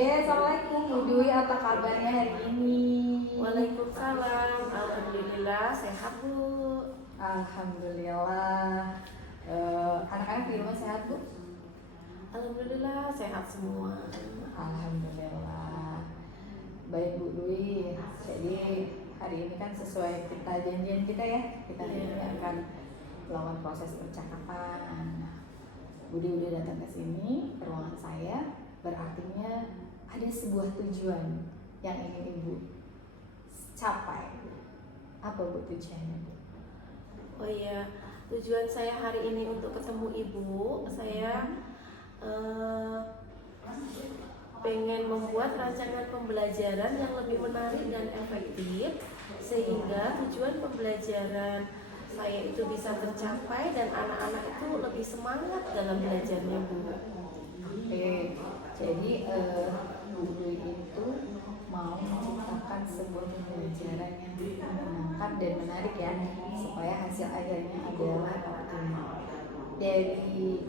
Oke, assalamualaikum Bu Dwi, apa kabarnya hari ini? Waalaikumsalam, alhamdulillah sehat Bu. Alhamdulillah. Anak-anak di rumah sehat Bu? Alhamdulillah sehat semua. Alhamdulillah. Baik Bu Dwi, jadi hari ini kan sesuai janjian kita ya, kita hari ini akan melakukan proses percakapan. Bu Dwi udah datang ke sini, ke ruangan saya, berartinya ada sebuah tujuan yang ingin Ibu capai. Apa Bu tujuannya Bu? Oh iya, tujuan saya hari ini untuk ketemu Ibu, saya pengen membuat rancangan pembelajaran yang lebih menarik dan efektif sehingga tujuan pembelajaran saya itu bisa tercapai dan anak-anak itu lebih semangat dalam belajarnya Bu. Oke, jadi Bu Dwi itu mau menciptakan sebuah pembelajaran yang menyenangkan dan menarik ya, supaya hasil akhirnya adalah optimal. Dari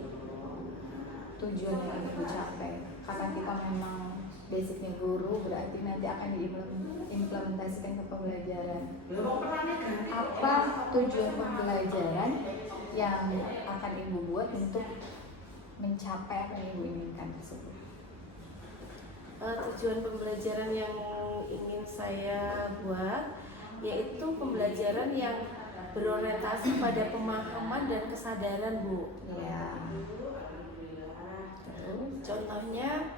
tujuan yang Ibu capai, karena kita memang basicnya guru, berarti nanti akan diimplementasikan ke pembelajaran. Apa tujuan pembelajaran yang akan Ibu buat untuk mencapai apa yang Ibu inginkan tersebut? Tujuan pembelajaran yang ingin saya buat yaitu pembelajaran yang berorientasi pada pemahaman dan kesadaran Bu. Ya. Contohnya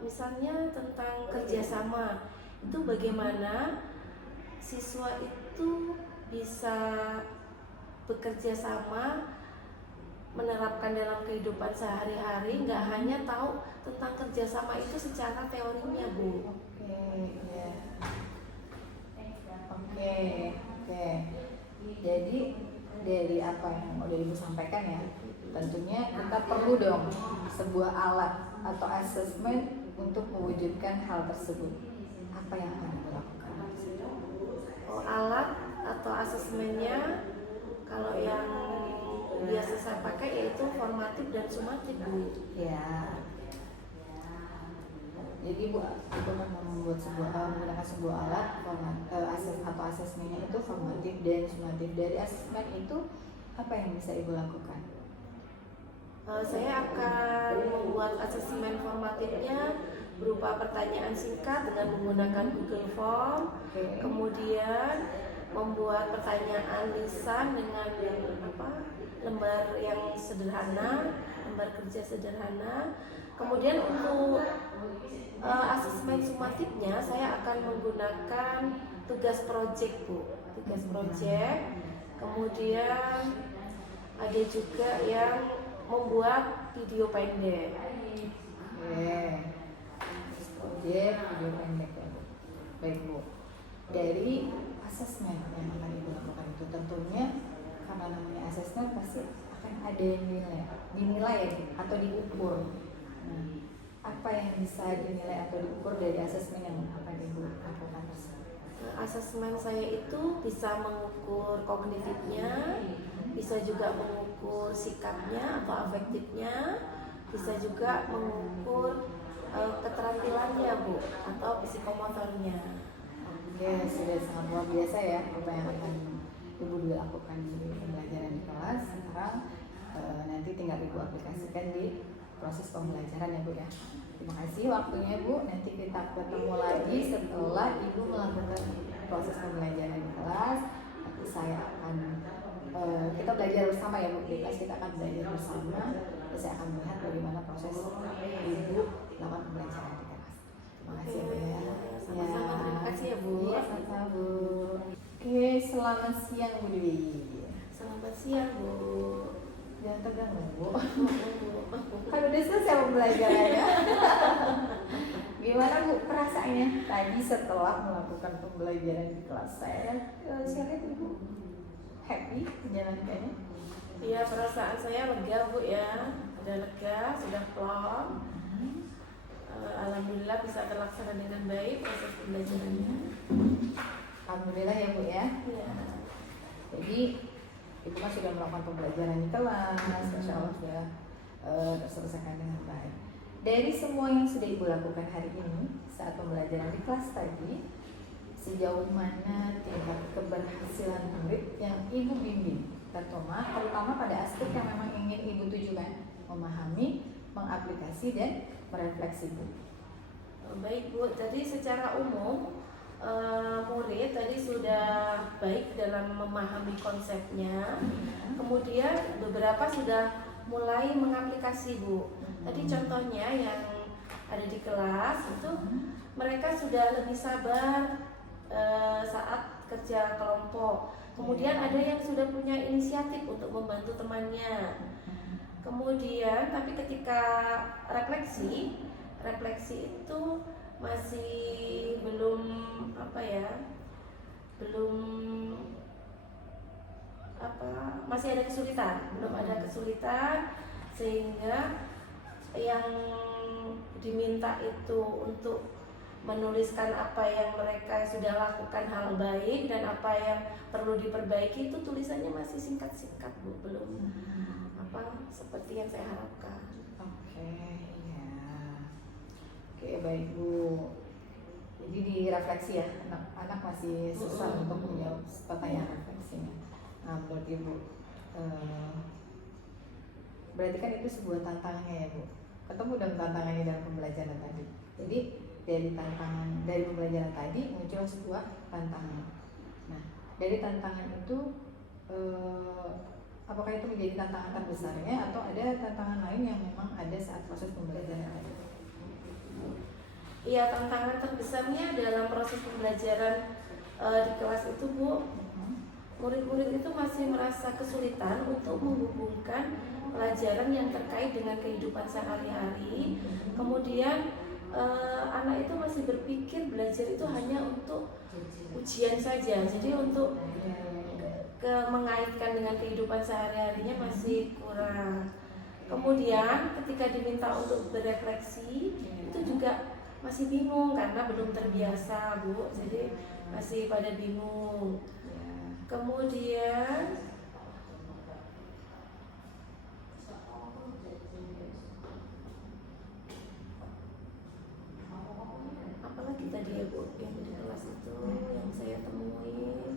misalnya tentang kerjasama, itu bagaimana siswa itu bisa bekerja sama, menerapkan dalam kehidupan sehari-hari, nggak hanya tahu tentang kerjasama itu secara teorinya Bu. Oke. Jadi dari apa yang udah Ibu sampaikan ya, tentunya kita perlu dong sebuah alat atau asesmen untuk mewujudkan hal tersebut. Apa yang akan Ibu lakukan? Alat atau asesmennya kalau yang biasa saya pakai yaitu formatif dan sumatif Bu. Ya. Jadi Ibu akan menggunakan sebuah alat atau asesmennya itu formatif dan sumatif. Dari asesmen itu apa yang bisa Ibu lakukan? Saya akan membuat asesmen formatifnya berupa pertanyaan singkat dengan menggunakan Google Form. Kemudian membuat pertanyaan lisan dengan lembar yang sederhana, lembar kerja sederhana. Kemudian untuk asesmen sumatifnya saya akan menggunakan tugas project Bu, tugas project. Kemudian ada juga yang membuat video pendek. Project video pendek ya Bu. Baik Bu. Dari asesmen yang akan Ibu lakukan itu tentunya karena namanya asesmen pasti akan ada dinilai ya, atau diukur. Nah, apa yang bisa dinilai atau diukur dari asesmen yang akan Ibu lakukan tersebut? Asesmen saya itu bisa mengukur kognitifnya, bisa juga mengukur sikapnya atau afektifnya, bisa juga mengukur keterampilannya Bu atau psikomotornya. Oke, sudah sangat luar biasa ya apa yang akan Ibu lakukan di pembelajaran di kelas. Sekarang nanti tinggal Ibu aplikasikan di proses pembelajaran ya Bu ya. Terima kasih waktunya Bu. Nanti kita ketemu lagi setelah Ibu melakukan proses pembelajaran di kelas. Nanti saya akan kita belajar bersama ya Bu. Di kelas kita akan belajar bersama. Dan saya akan melihat bagaimana proses Ibu melakukan pembelajaran di kelas. Terima kasih ya Bu ya. Sama-sama, terima kasih ya Bu. Iya, sama-sama Bu. Oke, selamat siang Bu Dwi. Selamat siang Bu. Jangan tegang loh Bu. Kan udah selesai pembelajarannya. Gimana Bu perasaannya tadi setelah melakukan pembelajaran di kelas? Saya lihat Ibu happy menjalankannya. Iya, perasaan saya lega Bu ya. Ada lega, sudah plong. Alhamdulillah bisa terlaksana dengan baik proses pembelajarannya. Alhamdulillah ya Bu ya. Ya. Jadi Ibu kan sudah melakukan pembelajaran di kelas, Masya Allah sudah terselesaikan dengan baik. dari semua yang sudah Ibu lakukan hari ini saat pembelajaran di kelas tadi, sejauh mana tingkat keberhasilan murid yang Ibu bimbing, terutama pada aspek yang memang ingin Ibu tujukan, memahami, mengaplikasi, dan merefleksi, Bu? Baik Bu, jadi secara umum murid tadi sudah baik dalam memahami konsepnya, kemudian beberapa sudah mulai mengaplikasi Bu. Tadi contohnya yang ada di kelas itu mereka sudah lebih sabar saat kerja kelompok. Kemudian ada yang sudah punya inisiatif untuk membantu temannya. Kemudian tapi ketika refleksi itu masih belum masih ada kesulitan sehingga yang diminta itu untuk menuliskan apa yang mereka sudah lakukan hal baik dan apa yang perlu diperbaiki itu tulisannya masih singkat-singkat Bu, belum seperti yang saya harapkan. Oke, baik Bu. Jadi direfleksi ya, anak-anak masih susah untuk menjawab pertanyaan refleksinya. Nah, menurut Ibu, berarti kan itu sebuah tantangannya ya Bu. Ketemu dengan tantangannya dalam pembelajaran tadi. Jadi dari pembelajaran tadi muncul sebuah tantangan. Nah, dari tantangan itu apakah itu menjadi tantangan terbesarnya atau ada tantangan lain yang memang ada saat proses pembelajaran tadi? Iya, tantangan terbesarnya dalam proses pembelajaran di kelas itu Bu, murid-murid itu masih merasa kesulitan untuk menghubungkan pelajaran yang terkait dengan kehidupan sehari-hari. Kemudian anak itu masih berpikir belajar itu hanya untuk ujian saja, jadi untuk mengaitkan dengan kehidupan sehari-harinya masih kurang. Kemudian ketika diminta untuk berefleksi itu juga masih bingung karena belum terbiasa Bu, jadi masih pada bingung. Kemudian apalagi tadi ya Bu yang di kelas itu yang saya temui,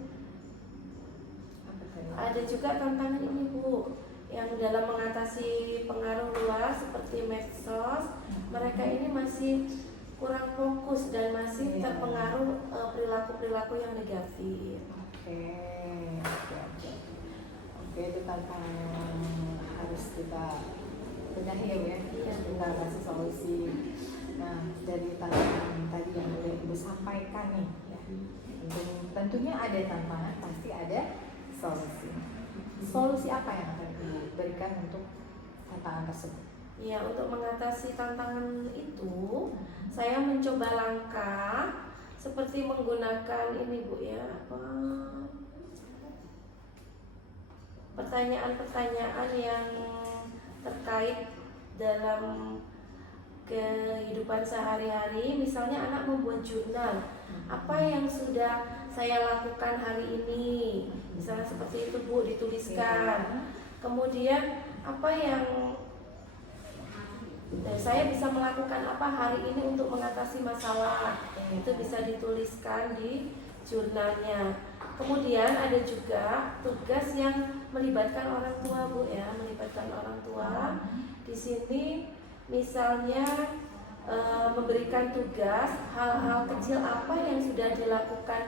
ada juga tantangan ini Bu yang dalam mengatasi pengaruh luar seperti medsos, mereka ini masih kurang fokus dan masih terpengaruh perilaku-perilaku yang negatif. Oke, itu tantangan yang harus kita benahi ya, kita kasih solusi. Nah, dari tantangan tadi yang udah Ibu sampaikan nih, ya, tentunya ada tantangan, pasti ada solusi. Solusi apa yang akan Ibu berikan untuk tantangan tersebut? Ya, untuk mengatasi tantangan itu, saya mencoba langkah seperti menggunakan ini Bu ya, pertanyaan-pertanyaan yang terkait dalam kehidupan sehari-hari. Misalnya anak membuat jurnal, apa yang sudah saya lakukan hari ini, misalnya seperti itu Bu, dituliskan. Kemudian apa yang saya bisa melakukan apa hari ini untuk mengatasi masalah, itu bisa dituliskan di jurnalnya. Kemudian ada juga tugas yang melibatkan orang tua Bu ya, melibatkan orang tua. Di sini misalnya memberikan tugas hal-hal kecil apa yang sudah dilakukan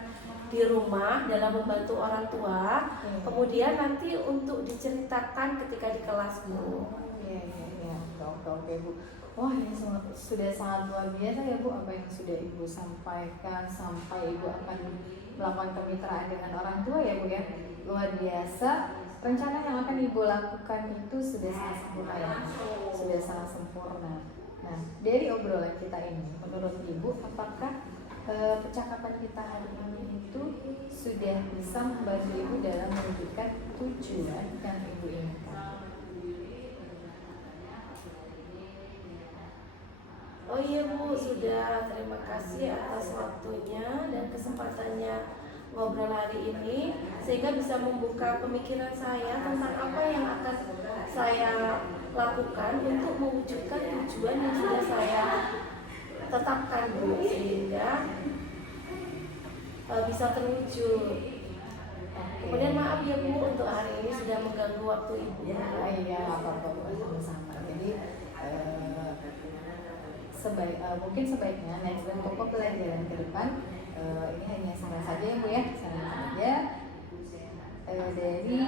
di rumah dalam membantu orang tua, kemudian nanti untuk diceritakan ketika di kelas Bu. Oke Bu. Wah, ini sudah sangat luar biasa ya Bu, apa yang sudah Ibu sampaikan, sampai Ibu akan melakukan kemitraan dengan orang tua ya Bu ya. Luar biasa. Rencana yang akan Ibu lakukan itu sudah sangat sempurna ya, sudah sangat sempurna. Nah, dari obrolan kita ini, menurut Ibu, apakah percakapan kita hari ini itu sudah bisa membantu Ibu dalam mewujudkan tujuan yang Ibu inginkan? Oh iya Bu, sudah. Terima kasih atas waktunya dan kesempatannya ngobrol hari ini sehingga bisa membuka pemikiran saya tentang apa yang akan saya lakukan untuk mewujudkan tujuan yang sudah saya tetapkan Bu, sehingga bisa terwujud. Kemudian maaf ya Bu untuk hari ini sudah mengganggu waktu Ibu. Iya, apa-apa Bu, sama-sama. Jadi mungkin sebaiknya next untuk pembelajaran ke depan ini hanya saran saja ya Bu ya, saran saja dari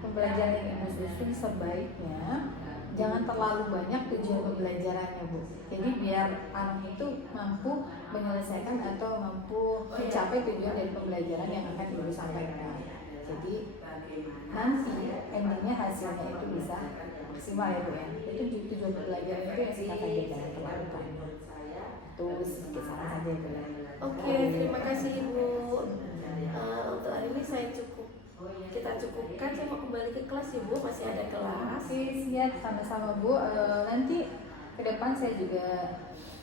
pembelajaran yang Ibu susun sebaiknya jangan terlalu banyak tujuan pembelajarannya Bu. Jadi biar anak itu mampu menyelesaikan atau mampu mencapai tujuan dari pembelajaran yang akan Ibu sampaikan. Jadi nanti endingnya hasilnya itu bisa maksimal ya Bu ya. Itu tujuan pembelajaran itu yang singkat saja, jangan terlalu panjang. Itu sedikit saran saja Bu ya. Oke, terima kasih Ibu. Untuk hari ini kita cukupkan. Saya mau kembali ke kelas Ibu, masih ada kelas. Oke, siap, sama-sama Bu. Nanti ke depan saya juga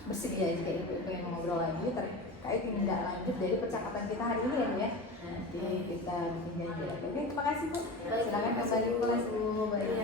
bersedia jika Ibu ingin ngobrol lagi terkait tindak lanjut dari percakapan kita hari ini ya Bu ya. Nanti kita bikin janji. Oke, terima kasih Bu. Silakan kembali ke kelas Bu. Baik.